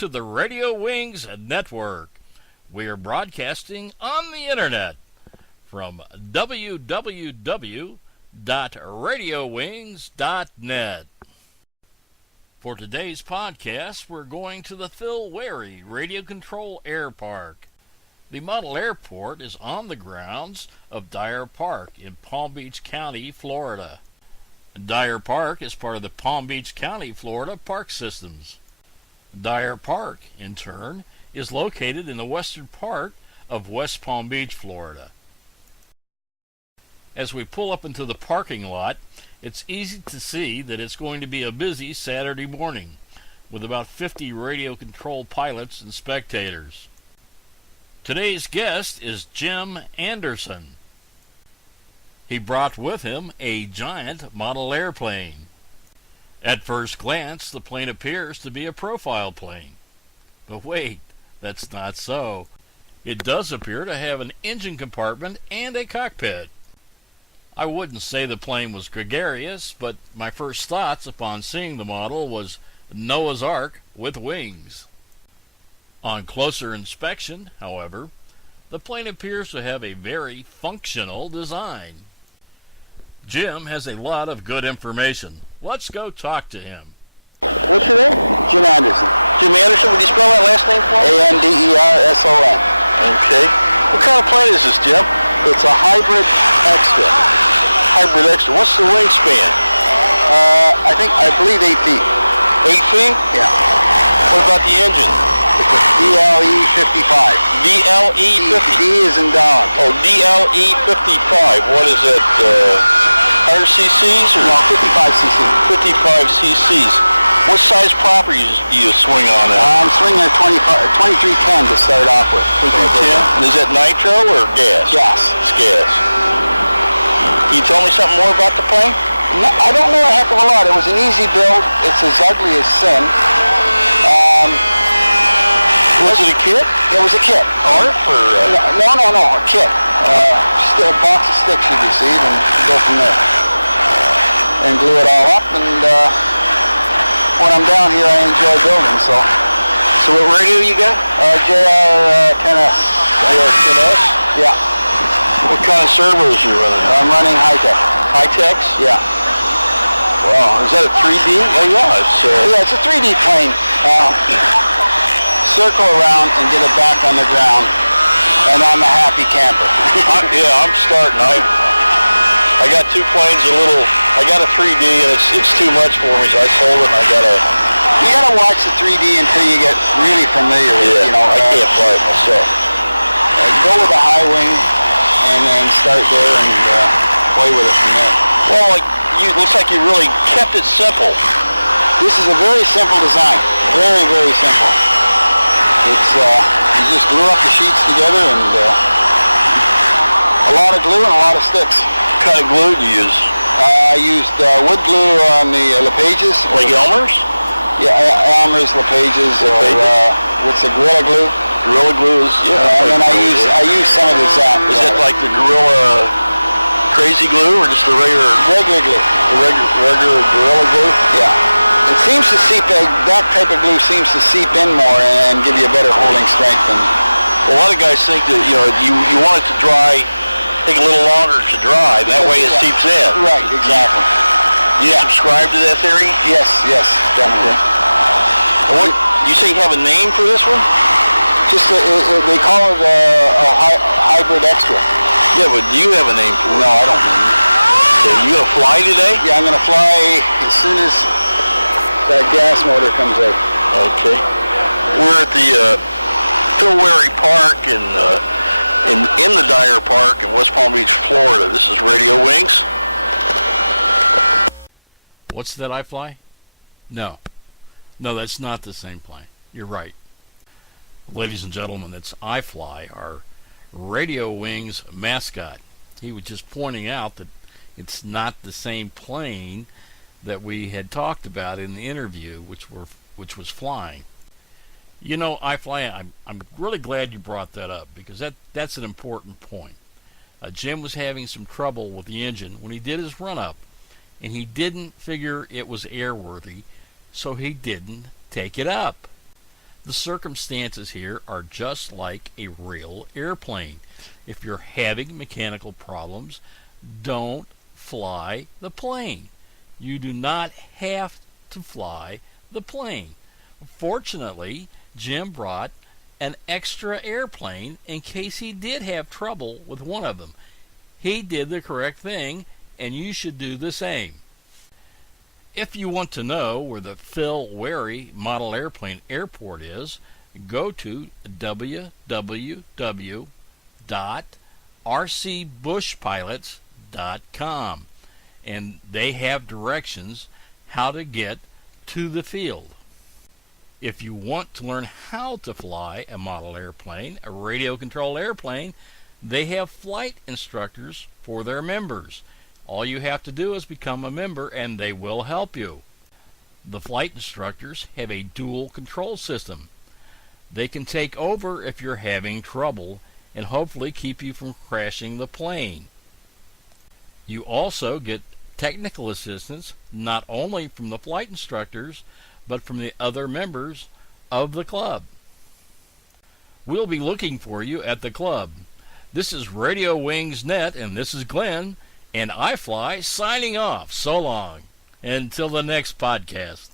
to the Radio Wings Network. We are broadcasting on the internet from www.radiowings.net. For today's podcast, we're going to the Phil Wary Radio Control Air Park. The model airport is on the grounds of Dyer Park in Palm Beach County, Florida. Dyer Park is part of the Palm Beach County, Florida park systems. Dyer Park, in turn, is located in the western part of West Palm Beach, Florida. As we pull up into the parking lot, it's easy to see that it's going to be a busy Saturday morning, with about 50 radio control pilots and spectators. Today's guest is Jim Anderson. He brought with him a giant model airplane. At first glance, the plane appears to be a profile plane. But wait, that's not so. It does appear to have an engine compartment and a cockpit. I wouldn't say the plane was gregarious, but my first thoughts upon seeing the model was Noah's Ark with wings. On closer inspection, however, the plane appears to have a very functional design. Jim has a lot of good information. Let's go talk to him. What's your name? Jim Anderson. Jim Anderson, would you spell that last name for me? Anderson. Okay. What kind of plane is this, Jim? It's a hybrid extra. Hybrid extra. What's the wingspan? I believe 8 feet. 8 feet? Yeah. What about the engine? It's a DLE 55. DLE 50? D is in dog. Oh, DLE 55. What is that, 100 cc's? Or? No, 55 cc. 55 cc's. What size properties do you swing on that? I'm swinging a 2310 to start off with. 2310? And is that nitro or gas? Gas. It's gas. Can you tell me something more about the plane? No, I don't know a heck of a lot. It was an easy build. It's as ugly as sin. Was it a kit? It was a kit. Art or? No, a kit. Just a box of sticks you receive and go from there. And glue it all up, and when I'm down here I enjoy building, so. So what radio you got? JR 10S. JR 10S? Yeah. What kind of servos you running? I'm running high-tech. High-techs? Yeah. Wow, is that a 3D? Oh yeah, it's a 3D plane. Circle around and get it back on the ground, and I'm a happy camper. I'm starting. I got two planes, I got a 3D, and it's too much for me, so I sold it, and You gotta watch the 3D until you get really familiar with it. I can't fly it myself. Go with a high wing, and then start there and play with it from there. Well, looks like you really kept it simple. This is a very simple design. Very, very simple. It's you just glue up the sheets together, and a lot of glue and a lot of sticks. What kind of glue do you use? I used wood glue on the LePages. Like Elmer's? Yeah, Elmer's, LePages, or what's the Gorilla Glue? Gorilla Glue is, and then I use some of the Zap. Is it like the Gorilla Crazy Glue, or just the regular glue? The regular Gorilla Glue? Yeah. It seems to seep, that type of glue seems to seep in more and give you a better holding strength. Well, a lot of guys think that, you want it to dry, take a little longer to dry, that way it seeps in. Right, exactly. You subscribe to that theory? Yes, definitely. And what, you say you have a name for this one? Just, they call it a hybrid extra. Yeah, but do you have a name for it? No, I don't know. So you going to fly today? Yeah, I'm going to fly as soon as that gas motor comes out. Okay. We're at the Phil Wary Park in the Dyer Park in West Palm Beach, Florida. This is Radio Wings. What's that I fly? No, that's not the same plane. You're right. Ladies and gentlemen, that's I Fly, our Radio Wings mascot. He was just pointing out that it's not the same plane that we had talked about in the interview, which was flying. I Fly, I'm really glad you brought that up, because that's an important point. Jim was having some trouble with the engine when he did his run-up, and he didn't figure it was airworthy, so he didn't take it up. The circumstances here are just like a real airplane. If you're having mechanical problems, don't fly the plane. You do not have to fly the plane. Fortunately, Jim brought an extra airplane in case he did have trouble with one of them. He did the correct thing, and you should do the same. If you want to know where the Phil Wary Model Airplane Airport is, go to www.rcbushpilots.com, and they have directions how to get to the field. If you want to learn how to fly a model airplane, a radio-controlled airplane, they have flight instructors for their members. All you have to do is become a member and they will help you. The flight instructors have a dual control system. They can take over if you're having trouble and hopefully keep you from crashing the plane. You also get technical assistance not only from the flight instructors but from the other members of the club. We'll be looking for you at the club. This is Radio Wings Net, and this is Glenn, and iFly signing off. So long. Until the next podcast.